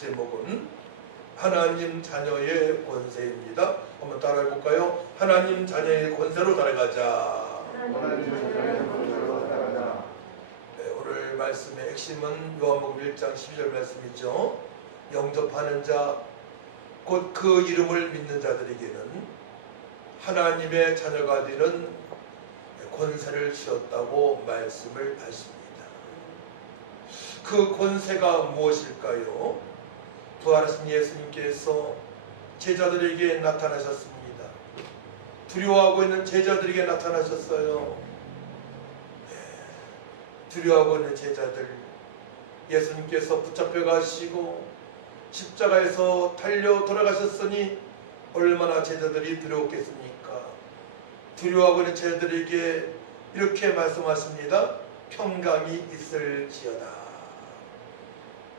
제목은 하나님 자녀의 권세입니다. 한번 따라해 볼까요? 하나님 자녀의 권세로 살아가자. 네, 오늘 말씀의 핵심은 요한복음 1장 12절 말씀이죠. 영접하는 자, 곧 그 이름을 믿는 자들에게는 하나님의 자녀가 되는 권세를 주었다고 말씀을 하십니다. 그 권세가 무엇일까요? 부활하신 예수님께서 제자들에게 나타나셨습니다. 두려워하고 있는 제자들에게 나타나셨어요. 네, 두려워하고 있는 제자들 예수님께서 붙잡혀 가시고 십자가에서 달려 돌아가셨으니 얼마나 제자들이 두려웠겠습니까? 두려워하고 있는 제자들에게 이렇게 말씀하십니다. 평강이 있을지어다.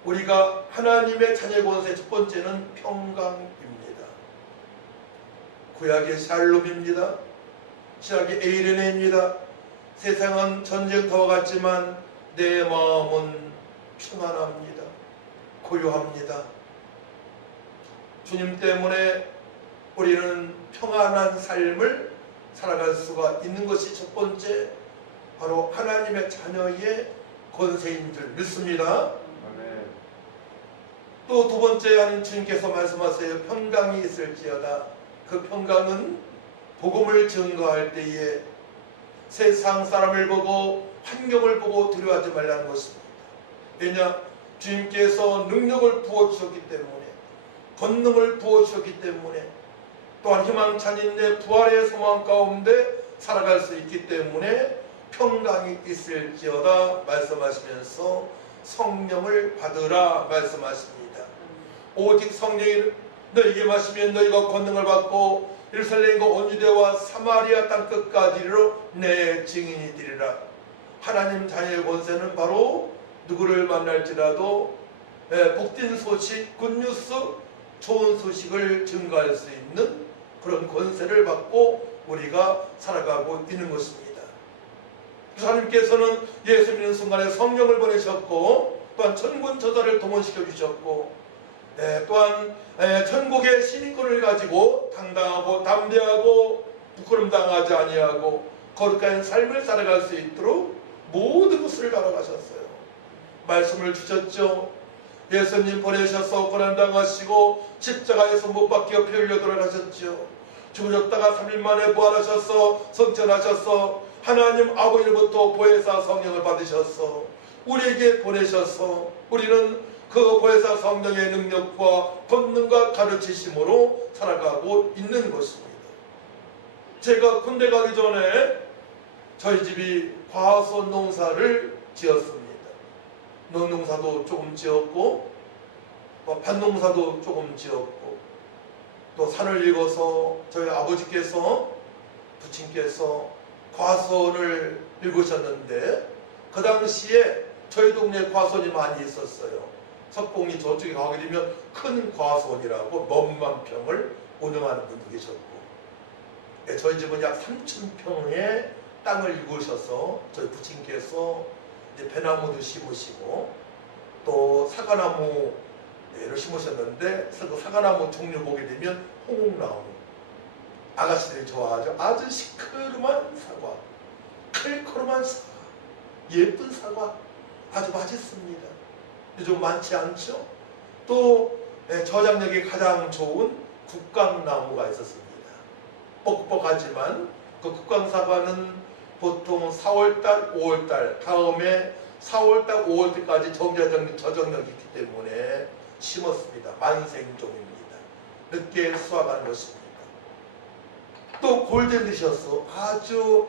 우리가 하나님의 자녀 권세 첫 번째는 평강입니다. 구약의 샬롬입니다. 신약의 에이레네입니다. 세상은 전쟁터와 같지만 내 마음은 평안합니다. 고요합니다. 주님 때문에 우리는 평안한 삶을 살아갈 수가 있는 것이 첫 번째 바로 하나님의 자녀의 권세인 줄 믿습니다. 또 두 번째 하나님 주님께서 말씀하세요. 평강이 있을지어다. 그 평강은 복음을 증거할 때에 세상 사람을 보고 환경을 보고 두려워하지 말라는 것입니다. 왜냐? 주님께서 능력을 부어주셨기 때문에 권능을 부어주셨기 때문에 또한 희망찬 내 부활의 소망 가운데 살아갈 수 있기 때문에 평강이 있을지어다 말씀하시면서 성령을 받으라 말씀하십니다. 오직 성령이 너에게 마시면 너희가 권능을 받고 예루살렘과 온 유대와 사마리아 땅 끝까지 로 내 증인이 되리라. 하나님 자녀의 권세는 바로 누구를 만날지라도 예, 복된 소식, 굿뉴스, 좋은 소식을 증가할 수 있는 그런 권세를 받고 우리가 살아가고 있는 것입니다. 하나님께서는 예수 믿는 순간에 성령을 보내셨고 또한 천군 저자를 동원시켜 주셨고 예, 또한 예, 천국의 시민권을 가지고 당당하고 담대하고 부끄럼 당하지 아니하고 거룩한 삶을 살아갈 수 있도록 모든 것을 가져가셨어요. 말씀을 주셨죠. 예수님 보내셔서 고난당하시고 십자가에서 못 박혀 피 흘려 돌아가셨죠. 죽으셨다가 3일 만에 부활하셔서 성천하셔서 하나님 아버지로부터 보혜사 성령을 받으셔서 우리에게 보내셔서 우리는 그 보혜사 성령의 능력과 권능과 가르치심으로 살아가고 있는 것입니다. 제가 군대 가기 전에 저희 집이 과수 농사를 지었습니다. 농농사도 조금 지었고 또 밭농사도 조금 지었고 또 산을 읽어서 저희 아버지께서 부친께서 과수를 읽으셨는데 그 당시에 저희 동네에 과수원이 많이 있었어요. 석봉이 저쪽에 가게 되면 큰 과수원이라고 몇만 평을 운영하는 분도 계셨고 예, 저희 집은 약 3천 평의 땅을 읽으셔서 저희 부친께서 이제 배나무도 심으시고 또 사과나무를 심으셨는데 그 사과나무 종류 보게 되면 홍옥나무 아가씨들이 좋아하죠. 아주 시커먼 사과, 칼코름한 사과, 예쁜 사과 아주 맛있습니다. 요즘 많지 않죠? 또 예, 저장력이 가장 좋은 국강나무가 있었습니다. 뻑뻑하지만 그 국강사과는 보통 4월달, 5월달 다음에 4월달, 5월달까지 정자적 저정력이 있기 때문에 심었습니다. 만생종입니다. 늦게 수확하는 것입니다. 또 골든리셔스 아주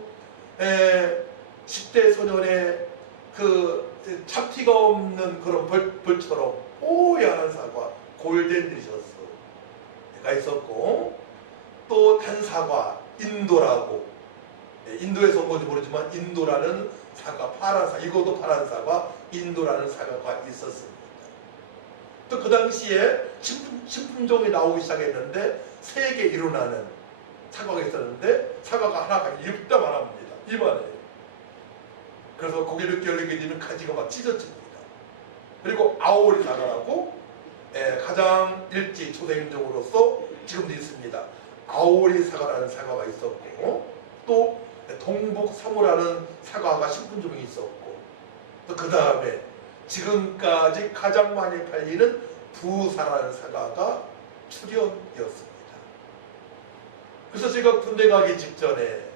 에, 10대 소년의 그 잡티가 없는 그런 벌, 벌처럼 뽀얀한 사과 골든리셔스 가 있었고 또 단사과 인도라고 예, 인도에서 온 건지 모르지만 인도라는 사과 파란 사과 이것도 파란 사과 인도라는 사과가 있었습니다. 또 그 당시에 식품, 식품종이 나오기 시작했는데 세계 일어나는 사과가 있었는데 사과가 하나가 이렇게만 합니다. 이만해요. 그래서 고개를 끼어내게 되면 가지가 막 찢어집니다. 그리고 아오리 사과라고 예, 가장 일찍 초생적으로서 지금도 있습니다. 아오리 사과라는 사과가 있었고 또 동북 사무라는 사과가 신분종이 있었고 또 그 다음에 지금까지 가장 많이 팔리는 부사라는 사과가 출현되었습니다. 그래서 제가 군대 가기 직전에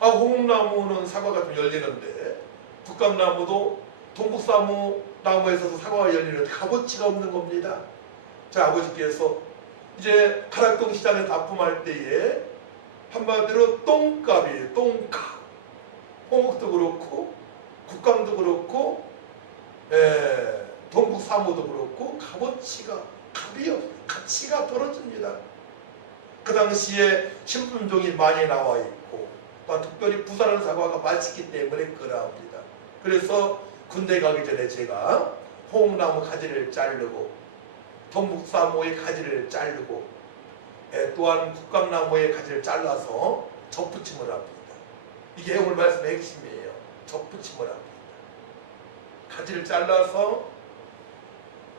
아 홍나무는 사과가 좀 열리는데 북감나무도 동북사무 나무에서 사과가 열리는데 값어치가 없는 겁니다. 자 아버지께서 이제 가락동 시장에 납품할 때에 한마디로 똥값이 똥값 홍옥도 그렇고 국강도 그렇고 예, 동북사무도 그렇고 값어치가 값이 없 가치가 떨어집니다. 그 당시에 신분종이 많이 나와 있고 또 특별히 부산은 사과가 맛있기 때문에 그러합니다. 그래서 군대 가기 전에 제가 홍나무 가지를 자르고 동북사무의 가지를 자르고 예, 또한 국감나무의 가지를 잘라서 접붙임을 합니다. 이게 오늘 말씀의 핵심이에요. 접붙임을 합니다. 가지를 잘라서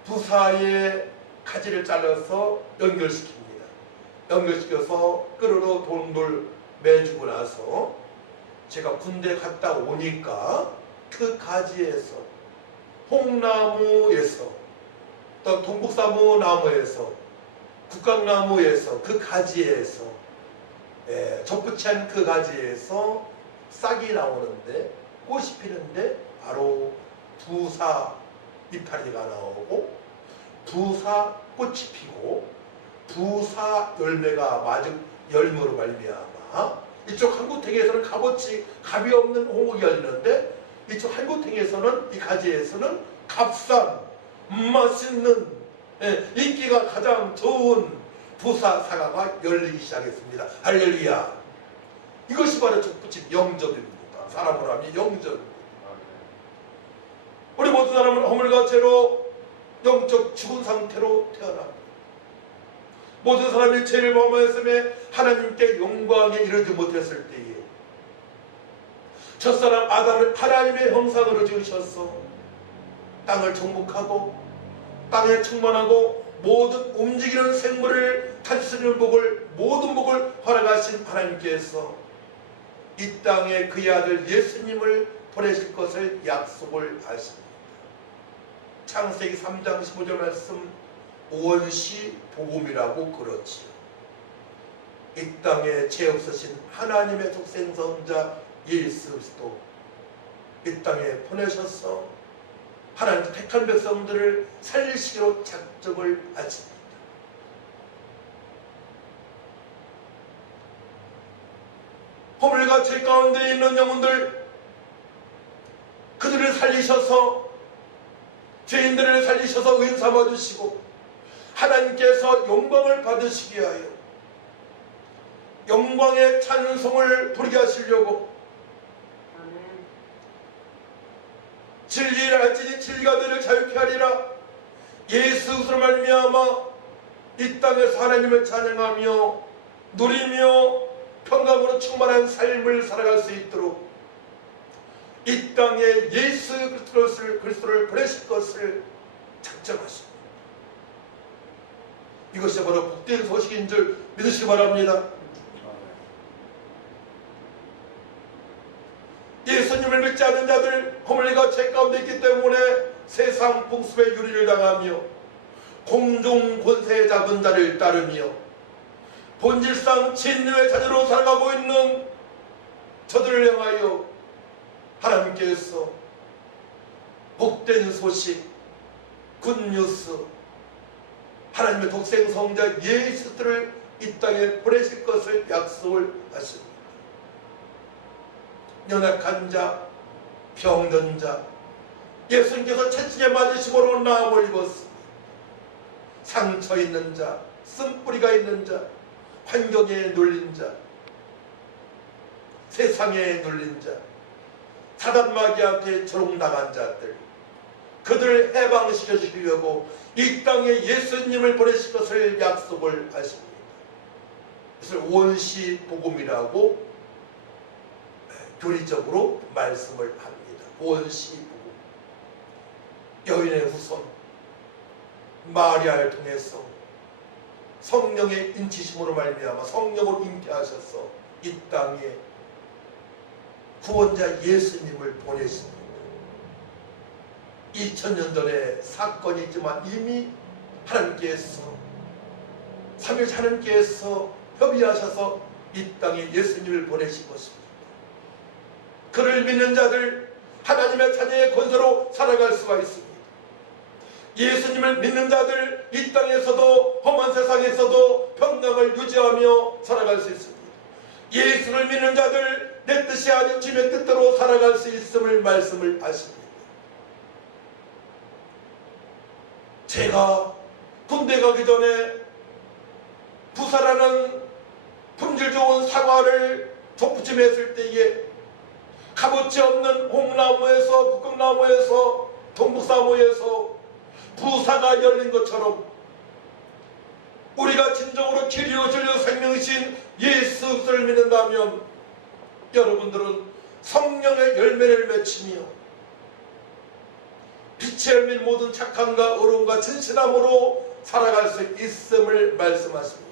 부사의 가지를 잘라서 연결시킵니다. 연결시켜서 끓으러 돈을 매주고 나서 제가 군대 갔다 오니까 그 가지에서 홍나무에서 또 동북사무 나무에서 국강나무에서 그 가지에서 예, 접붙인 그 가지에서 싹이 나오는데 꽃이 피는데 바로 부사 이파리가 나오고 부사 꽃이 피고 부사 열매가 마중 열매로 말미암아 이쪽 한구탱에서는 값어치 값이 없는 홍옥이 열리는데 이쪽 한구탱에서는 이 가지에서는 값싼 맛있는 예, 인기가 가장 좋은 부사 사과가 열리기 시작했습니다. 할렐루야. 이것이 바로 적붙임 영접입니다. 사람으로 하면 영접입니다. 우리 모든 사람은 허물과 죄로 영적 죽은 상태로 태어납니다. 모든 사람이 죄를 범하였음에 하나님께 영광에 이르지 못했을 때에 첫사람 아담을 하나님의 형상으로 지으셨어 땅을 정복하고 땅에 충만하고 모든 움직이는 생물을 다스리는 복을 모든 복을 허락하신 하나님께서 이 땅에 그의 아들 예수님을 보내실 것을 약속을 하십니다. 창세기 3장 15절 말씀 원시 복음이라고 그렇지요. 이 땅에 죄 없으신 하나님의 독생성자 예수 그리스도 이 땅에 보내셔서 하나님 택한 백성들을 살리시기로 작정을 하십니다. 허물과 죄 가운데 있는 영혼들 그들을 살리셔서 죄인들을 살리셔서 은 삼아 주시고 하나님께서 영광을 받으시기 하여 영광의 찬송을 부르게 하시려고 진리를 알지니 진리가 너를 자유케 하리라 예수 그리스도로 말미암아 이 땅에서 하나님을 찬양하며 누리며 평강으로 충만한 삶을 살아갈 수 있도록 이 땅에 예수 그리스도를, 그리스도를 보내실 것을 작정하십니다. 이것이 바로 복된 소식인 줄 믿으시기 바랍니다. 예수님을 믿지 않는 자들 허물리가 죄 가운데 있기 때문에 세상 풍습에 유리를 당하며 공중 권세 잡은 자를 따르며 본질상 진리의 자녀로 살아가고 있는 저들을 향하여 하나님께서 복된 소식 굿뉴스 하나님의 독생 성자 예수들을 이 땅에 보내실 것을 약속을 하십니다. 연약한 자, 병든 자, 예수님께서 채찍에 맞으심으로 나음을 입었습니다. 상처 있는 자, 쓴뿌리가 있는 자, 환경에 눌린 자, 세상에 눌린 자, 사단마귀한테 조롱당한 자들, 그들을 해방시켜 주시려고 이 땅에 예수님을 보내실 것을 약속을 하십니다. 그것을 원시 복음이라고 교리적으로 말씀을 합니다. 원시 복음. 여인의 후손. 마리아를 통해서 성령의 인치심으로 말미암아 성령을 잉태하셔서 이 땅에 구원자 예수님을 보내십니다. 2000년 전에 사건이지만 이미 하나님께서 삼일 하나님께서 협의하셔서 이 땅에 예수님을 보내신 것입니다. 그를 믿는 자들 하나님의 자녀의 권세로 살아갈 수가 있습니다. 예수님을 믿는 자들 이 땅에서도 험한 세상에서도 평강을 유지하며 살아갈 수 있습니다. 예수를 믿는 자들 내 뜻이 아닌 주님의 뜻대로 살아갈 수 있음을 말씀을 하십니다. 제가 군대 가기 전에 부사라는 품질 좋은 사과를 덮부침했을 때에 값어치 없는 홍나무에서 북극나무에서 동북사무에서 부사가 열린 것처럼 우리가 진정으로 길이요 진리요 생명이신 예수를 믿는다면 여러분들은 성령의 열매를 맺히며 빛의 열매는 모든 착함과 의로움과 진실함으로 살아갈 수 있음을 말씀하십니다.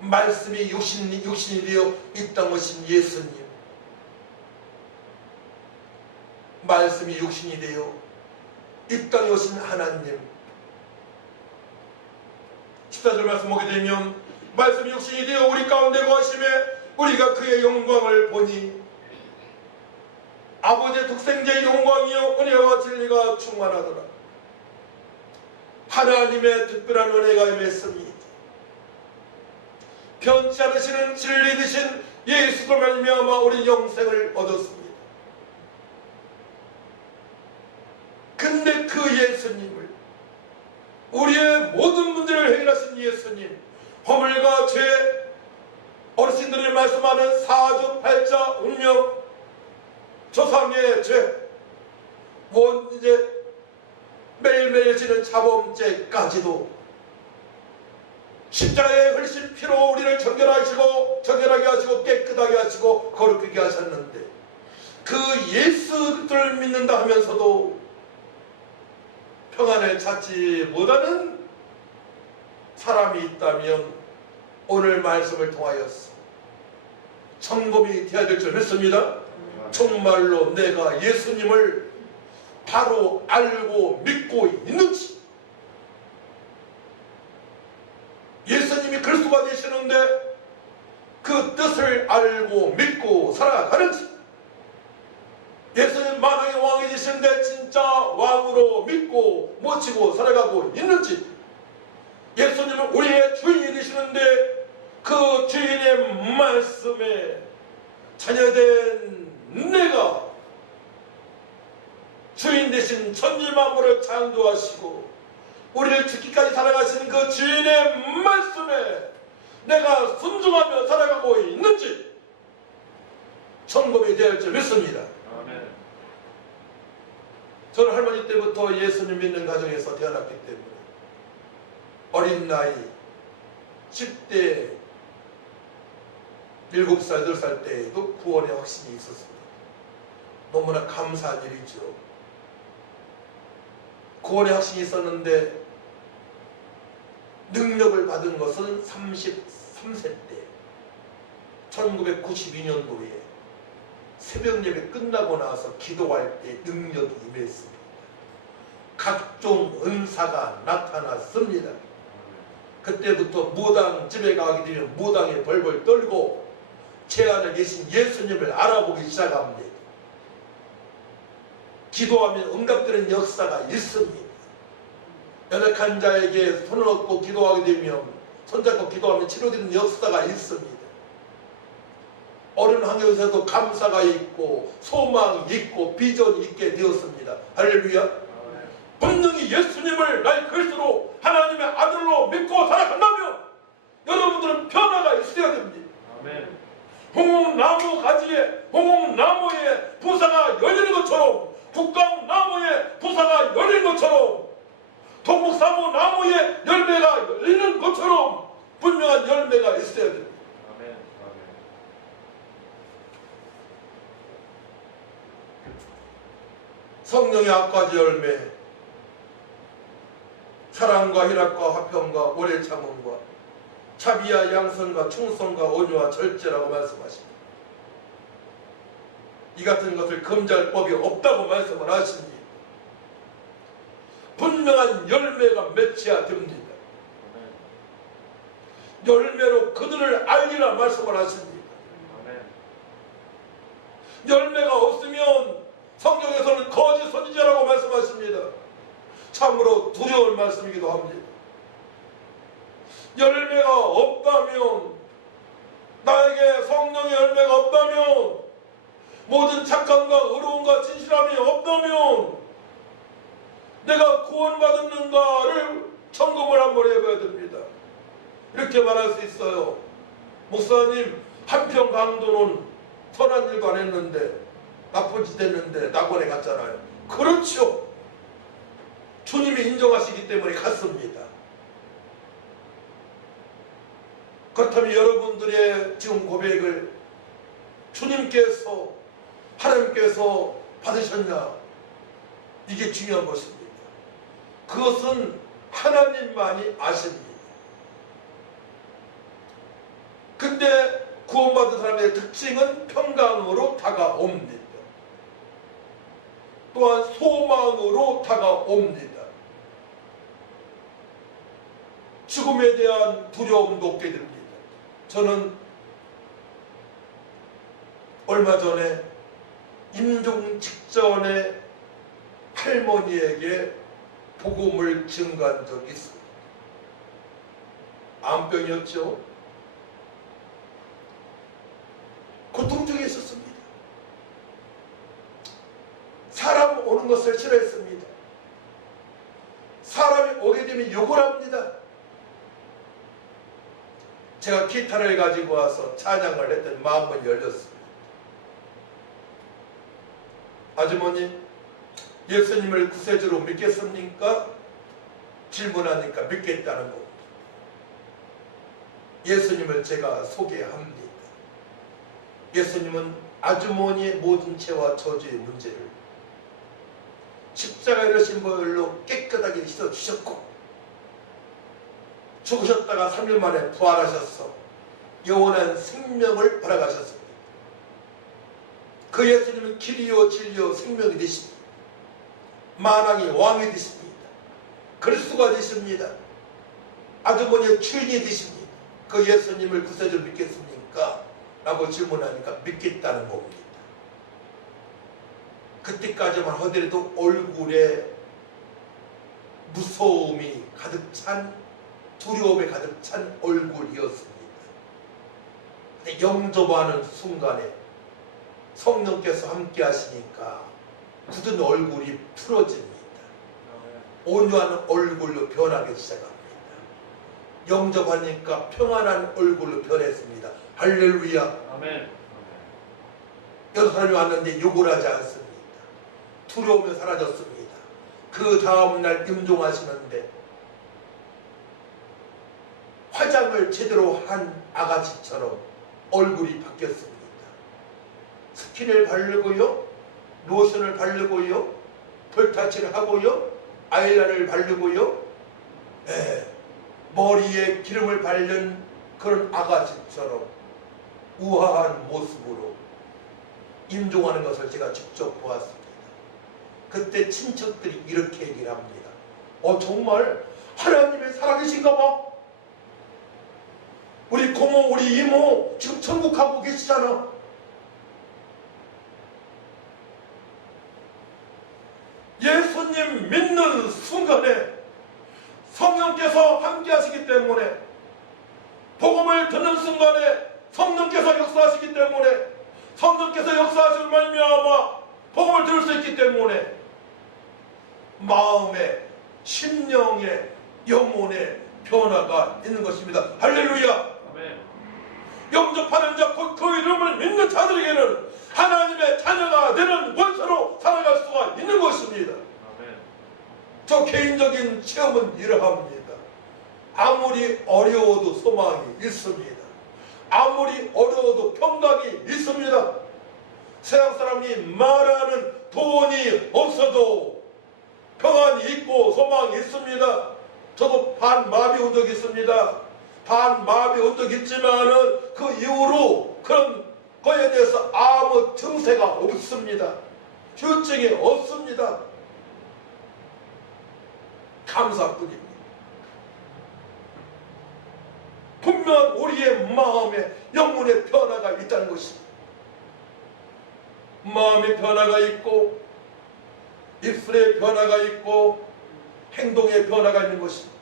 말씀이 육신이, 육신이 되어 이 땅 오신 예수님 말씀이 육신이 되어 이 땅에 오신 하나님 14절 말씀 보게 되면 말씀이 육신이 되어 우리 가운데 거하심에 우리가 그의 영광을 보니 아버지의 독생자의 영광이요 은혜와 진리가 충만하더라. 하나님의 특별한 은혜가 임했습니다 변치 않으시는 진리 되신 예수로 말미암아 우리 영생을 얻었습니다 근데 그 예수님을 우리의 모든 문제를 해결하신 예수님 허물과 죄 어르신들이 말씀하는 사주 팔자 운명 조상의 죄 원죄 매일매일 지는 자범죄까지도 십자가의 흘신 피로 우리를 정결하시고 정결하게 하시고 깨끗하게 하시고 거룩하게 하셨는데 그 예수를 믿는다 하면서도 평안을 찾지 못하는 사람이 있다면 오늘 말씀을 통하여서 점검이 되어야 될 줄 믿습니다. 정말로 내가 예수님을 바로 알고 믿고 있는지 예수님이 그리스도가 되시는데 그 뜻을 알고 믿고 살아가는지. 예수님 만왕의 왕이 되시는데 진짜 왕으로 믿고 모치고 살아가고 있는지. 예수님은 우리의 주인이 되시는데 그 주인의 말씀에 자녀된 내가 주인 되신 천지 만물을 창조하시고 우리를 죽기까지 살아가시는 그 주인의 말씀에 내가 순종하며 살아가고 있는지 점검이 되어야 할줄 믿습니다. 아멘. 저는 할머니 때부터 예수님 믿는 가정에서 태어났기 때문에 어린 나이 10대 7살, 8살 때에도 구원의 확신이 있었습니다. 너무나 감사한 일이죠. 구원의 확신이 있었는데 능력을 받은 것은 33세 때 1992년도에 새벽 예배 끝나고 나서 기도할 때 능력이 임했습니다. 각종 은사가 나타났습니다. 그때부터 무당 집에 가게 되면 무당에 벌벌 떨고 제 안에 계신 예수님을 알아보기 시작합니다. 기도하면 응답되는 역사가 있습니다. 연약한 자에게 손을 얻고 기도하게 되면 손잡고 기도하면 치료되는 역사가 있습니다. 어른 환경에서도 감사가 있고 소망이 있고 비전이 있게 되었습니다. 할렐루야. 분명히 예수님을 나의 그리스도로 하나님의 아들로 믿고 살아간다면 여러분들은 변화가 있어야 됩니다. 아멘. 홍옥나무 가지에 홍옥나무에 부사가 열리는 것처럼 국강나무에 부사가 열리는 것처럼 동북사무 나무에 열매가 열리는 것처럼 분명한 열매가 있어야 됩니다. 아멘. 아멘. 성령의 앞가지 열매 사랑과 희락과 화평과 오래 참음과 자비와 양선과 충성과 온유와 절제라고 말씀하십니다. 이 같은 것을 금지할 법이 없다고 말씀을 하십니다. 분명한 열매가 맺혀야 됩니다. 열매로 그들을 알리라 말씀을 하십니다. 열매가 없으면 성경에서는 거짓 선지자라고 말씀하십니다. 참으로 두려운 말씀이기도 합니다. 열매가 없다면 나에게 성령의 열매가 없다면 모든 착함과 의로움과 진실함이 없다면 내가 구원받았는가를 점검을 한번 해봐야 됩니다. 이렇게 말할 수 있어요. 목사님 한평 강도는 선한 일도 안 했는데 나쁜 짓 했는데 낙원에 갔잖아요. 그렇죠. 주님이 인정하시기 때문에 갔습니다. 그렇다면 여러분들의 지금 고백을 주님께서 하나님께서 받으셨냐? 이게 중요한 것입니다. 그것은 하나님만이 아십니다. 근데 구원받은 사람의 특징은 평강으로 다가옵니다. 또한 소망으로 다가옵니다. 죽음에 대한 두려움도 없게 됩니다. 저는 얼마 전에 임종 직전에 할머니에게 복음을 증거한 적이 있습니다. 암병이었죠. 고통 중에 있었습니다. 사람 오는 것을 싫어했습니다. 사람이 오게 되면 욕을 합니다. 제가 기타를 가지고 와서 찬양을 했더니 마음은 열렸습니다. 아주머니, 예수님을 구세주로 믿겠습니까? 질문하니까 믿겠다는 겁니다. 예수님을 제가 소개합니다. 예수님은 아주머니의 모든 죄와 저주의 문제를 십자가의 심벌로 깨끗하게 씻어주셨고 죽으셨다가 3일 만에 부활하셔서 영원한 생명을 받아가셨습니다. 그 예수님은 길이요 진리요 생명이 되십니다. 만왕이 왕이 되십니다. 그리스도가 되십니다. 아주머니의 주인이 되십니다. 그 예수님을 구세주로 믿겠습니까? 라고 질문하니까 믿겠다는 겁니다. 그때까지만 하더라도 얼굴에 무서움이 가득 찬 두려움에 가득 찬 얼굴이었습니다. 영접하는 순간에 성령께서 함께 하시니까 굳은 얼굴이 풀어집니다. 온유한 얼굴로 변하기 시작합니다. 영접하니까 평안한 얼굴로 변했습니다. 할렐루야. 아멘. 여러 사람이 왔는데 욕을 하지 않습니다. 두려움이 사라졌습니다. 그 다음날 임종하시는데 화장을 제대로 한 아가씨처럼 얼굴이 바뀌었습니다. 스킨을 바르고요, 로션을 바르고요, 펄타치를 하고요, 아이라인을 바르고요, 예, 머리에 기름을 바른 그런 아가씨처럼 우아한 모습으로 임종하는 것을 제가 직접 보았습니다. 그때 친척들이 이렇게 얘기를 합니다. 어 정말 하나님의 살아계신가 봐. 우리 고모 우리 이모 지금 천국 가고 계시잖아. 예수님 믿는 순간에 성령께서 함께 하시기 때문에 복음을 듣는 순간에 성령께서 역사하시기 때문에 성령께서 역사하실 말미암아 복음을 들을 수 있기 때문에 마음에 심령에 영혼에 변화가 있는 것입니다. 할렐루야. 아멘. 영접하는 자, 곧 그 이름을 믿는 자들에게는 하나님의 자녀가 되는 원수로 살아갈 수가 있는 것입니다. 저 개인적인 체험은 이러합니다. 아무리 어려워도 소망이 있습니다. 아무리 어려워도 평강이 있습니다. 세상 사람이 말하는 돈이 없어도 평안이 있고 소망이 있습니다. 저도 반마비 온 적이 있습니다. 반마비 온 적이 있지만은 그 이후로 그런 거에 대해서 아무 증세가 없습니다. 휴증이 없습니다. 감사뿐입니다. 분명 우리의 마음에 영혼의 변화가 있다는 것입니다. 마음의 변화가 있고 입술의 변화가 있고 행동의 변화가 있는 것입니다.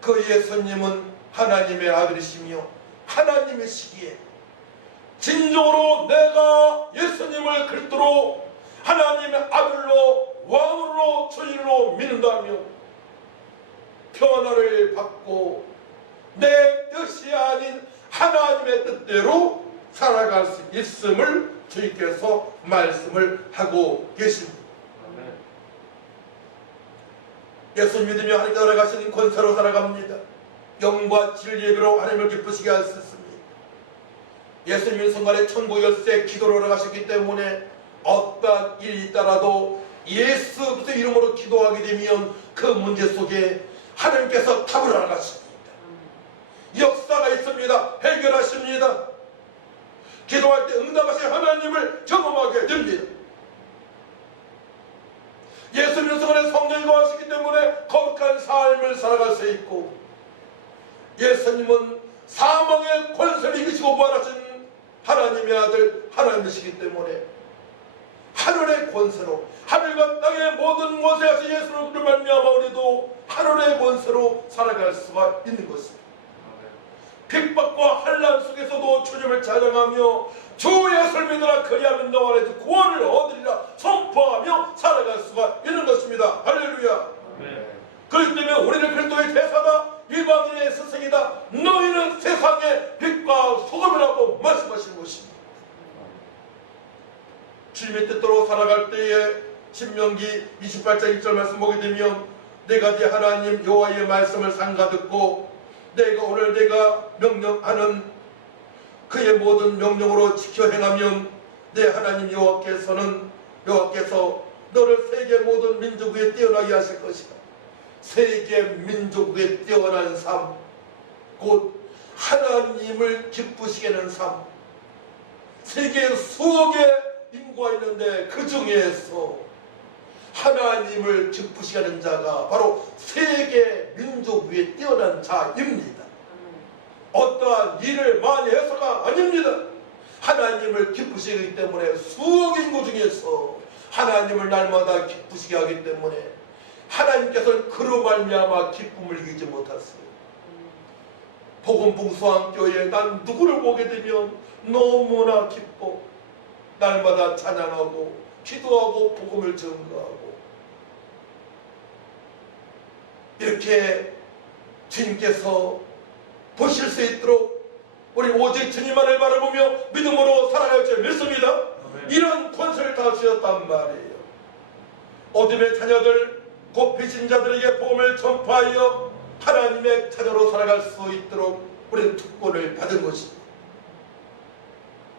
그 예수님은 하나님의 아들이시며 하나님이시기에 진정으로 내가 예수님을 그리스도로 하나님의 아들로 왕으로 주인으로 믿는다면 변화를 받고 내 뜻이 아닌 하나님의 뜻대로 살아갈 수 있음을 주님께서 말씀을 하고 계십니다. 예수 믿으며 하나님 살아가시는 권세로 살아갑니다. 영과 진리로 하나님을 기쁘시게 할 수 있습니다. 예수님은 순간에 천국 열쇠 기도로 올라가셨기 때문에 어떠한 일이 있더라도 예수 그리스도 이름으로 기도하게 되면 그 문제 속에 하나님께서 답을 알아가십니다. 역사가 있습니다. 해결하십니다. 기도할 때 응답하신 하나님을 경험하게 됩니다. 예수님 성안에 성령이 거하시기 때문에 거룩한 삶을 살아갈 수 있고 예수님은 사망의 권세를 이기시고 부활하신 하나님의 아들 하나님이시기 때문에 하늘의 권세로 하늘과 땅의 모든 것에 하신 예수를 말미암아 우리도 하늘의 권세로 살아갈 수가 있는 것입니다. 핍박과 환란 속에서도 주님을 찬양하며 주 예수를 믿으라 그리하면 너와 내 구원을 얻으리라 선포하며 살아갈 수가 있는 것입니다. 할렐루야. 그렇기 때문에 우리는 그리스도의 대사다 이방인의 스승이다 너희는 세상의 빛과 소금이라고 말씀하시는 것입니다. 주님의 뜻대로 살아갈 때에 신명기 28장 1절 말씀 보게 되면 내가 네 하나님 여호와의 말씀을 상가 듣고 내가 오늘 내가 명령하는 그의 모든 명령으로 지켜 행하면 내 하나님 여호와께서는 여호와께서 너를 세계 모든 민족 위에 뛰어나게 하실 것이다. 세계 민족 위에 뛰어난 삶, 곧 하나님을 기쁘시게 하는 삶. 세계 수억의 인구가 있는데 그 중에서 하나님을 기쁘시게 하는 자가 바로 세계 민족 위에 뛰어난 자입니다. 어떠한 일을 많이 해서가 아닙니다. 하나님을 기쁘시게 하기 때문에 수억 인구 중에서 하나님을 날마다 기쁘시게 하기 때문에 하나님께서는 그로 말미암아 기쁨을 이기지 못하세요. 복음 봉수한 교회에 난 누구를 보게 되면 너무나 기뻐. 날마다 찬양하고 기도하고 복음을 증거하고 이렇게 주님께서 보실 수 있도록 우리 오직 주님만을 바라보며 믿음으로 살아갈 줄 믿습니다. 이런 권세를 다 주셨단 말이에요. 어둠의 자녀들, 곧 배신자들에게 복음을 전파하여 하나님의 자녀로 살아갈 수 있도록 우리는 특권을 받은 것입니다.